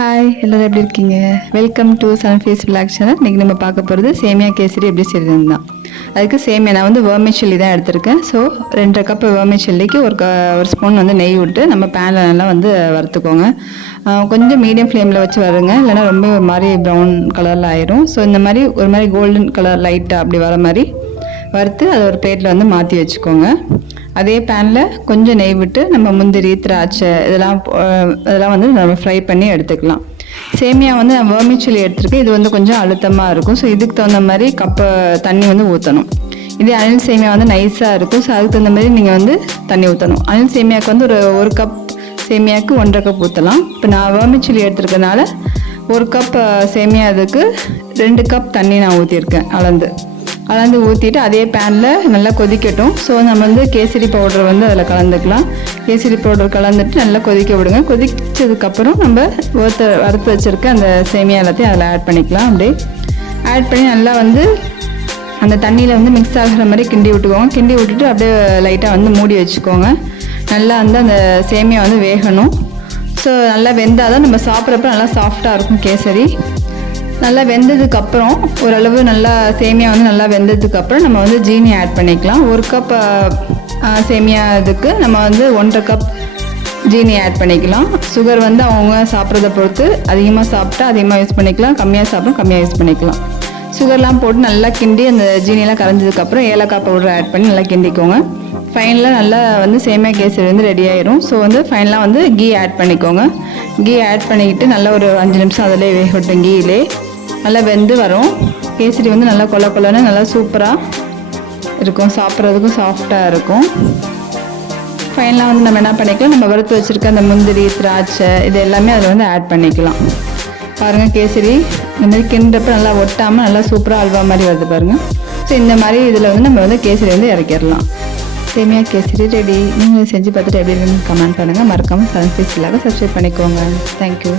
Hi எல்லோரும் எப்படி இருக்கீங்க? Welcome to Sunface vlog channel. இன்றைக்கி நம்ம பார்க்க போகிறது சேமியா கேசரி எப்படி செய்கிறது தான். அதுக்கு சேமியா நான் வந்து வெர்மிசெல்லி தான் எடுத்திருக்கேன். ஸோ 2 கப்பு வெர்மிசெல்லிக்கு ஒரு ஸ்பூன் வந்து நெய் விட்டு நம்ம பேனில் நல்லா வந்து வறுத்துக்கோங்க. கொஞ்சம் மீடியம் ஃப்ளேமில் வச்சு வருங்க, இல்லைனா ரொம்ப ஒரு மாதிரி ப்ரௌன் கலரில் ஆயிரும். ஸோ இந்த மாதிரி ஒரு மாதிரி கோல்டன் கலர் லைட்டாக அப்படி வர மாதிரி வறுத்து அதை ஒரு பிளேட்டில் வந்து மாற்றி வச்சுக்கோங்க. அதே பேனில் கொஞ்சம் நெய் விட்டு நம்ம முந்திரி, திராட்சை இதெல்லாம் வந்து நம்ம ஃப்ரை பண்ணி எடுத்துக்கலாம். சேமியா வந்து நான் வெர்மிசெல்லி எடுத்துருக்கேன். இது வந்து கொஞ்சம் அழுத்தமாக இருக்கும். ஸோ இதுக்கு தகுந்த மாதிரி கப்பு தண்ணி வந்து ஊற்றணும். இதே அணில் சேமியா வந்து நைஸாக இருக்கும். ஸோ அதுக்கு தகுந்த மாதிரி நீங்கள் வந்து தண்ணி ஊற்றணும். அணில் சேமியாவுக்கு வந்து ஒரு கப் சேமியாவுக்கு 1.5 கப் ஊற்றலாம். இப்போ நான் வெர்மிசெல்லி எடுத்துருக்கனால 1 கப் சேமியா அதுக்கு 2 கப் தண்ணி நான் ஊற்றிருக்கேன். அளந்து ஊற்றிட்டு அதே பேனில் நல்லா கொதிக்கட்டும். ஸோ நம்ம வந்து கேசரி பவுடர் வந்து அதில் கலந்துக்கலாம். கேசரி பவுடர் கலந்துட்டு நல்லா கொதிக்க விடுங்க. கொதிச்சதுக்கப்புறம் நம்ம வறுத்து வச்சுருக்க அந்த சேமியா எல்லாத்தையும் அதில் ஆட் பண்ணிக்கலாம். அப்படியே ஆட் பண்ணி நல்லா வந்து அந்த தண்ணியில் வந்து மிக்ஸ் ஆகிற மாதிரி கிண்டி விட்டுக்கோங்க. கிண்டி விட்டுட்டு அப்படியே லைட்டாக வந்து மூடி வச்சுக்கோங்க. நல்லா வந்து அந்த சேமியா வந்து வேகணும். ஸோ நல்லா வெந்தால் தான் நம்ம சாப்பிட்றப்ப நல்லா சாஃப்டாக இருக்கும் கேசரி. நல்லா வெந்ததுக்கப்புறம் ஓரளவு நல்லா சேமியா வந்து நல்லா வெந்ததுக்கப்புறம் நம்ம வந்து ஜீனி ஆட் பண்ணிக்கலாம். 1 கப் சேமியா இதுக்கு நம்ம வந்து 1.5 கப் ஜீனி ஆட் பண்ணிக்கலாம். சுகர் வந்து அவங்க சாப்பிட்றத பொறுத்து அதிகமாக சாப்பிட்டா அதிகமாக யூஸ் பண்ணிக்கலாம், கம்மியாக சாப்பிட்டா கம்மியாக யூஸ் பண்ணிக்கலாம். சுகர்லாம் போட்டு நல்லா கிண்டி அந்த ஜீனியெல்லாம் கரைஞ்சதுக்கப்புறம் ஏலக்காய் பவுடர் ஆட் பண்ணி நல்லா கிண்டிக்கோங்க. ஃபைனலாக நல்லா வந்து சேமியா கேசரி வந்து ரெடி ஆயிரும். ஸோ வந்து ஃபைனலாக வந்து கீ ஆட் பண்ணிக்கோங்க. கீ ஆட் பண்ணிக்கிட்டு நல்லா ஒரு 5 நிமிஷம் அதிலே வேகட்டும். கீயிலே நல்லா வெந்து வரும். கேசரி வந்து நல்லா கொலன்னு நல்லா சூப்பராக இருக்கும், சாப்பிட்றதுக்கும் சாஃப்டாக இருக்கும். ஃபைனலாக வந்து நம்ம என்ன பண்ணிக்கலாம், நம்ம வறுத்து வச்சுருக்க அந்த முந்திரி, திராட்சை இது எல்லாமே அதில் வந்து ஆட் பண்ணிக்கலாம். பாருங்கள், கேசரி இந்த மாதிரி கிண்டுறப்ப நல்லா ஒட்டாமல் நல்லா சூப்பராக அல்வா மாதிரி வருது பாருங்கள். ஸோ இந்த மாதிரி இதில் வந்து நம்ம வந்து கேசரி வந்து இறக்கிடலாம். சேமியா கேசரி ரெடி. நீங்கள் செஞ்சு பார்த்துட்டு எப்படி இருக்குன்னு கமெண்ட் பண்ணுங்கள். மறக்காமல் சன்ஃபேஸ் விளாக சப்ஸ்கிரைப் பண்ணிக்கோங்க. தேங்க்யூ.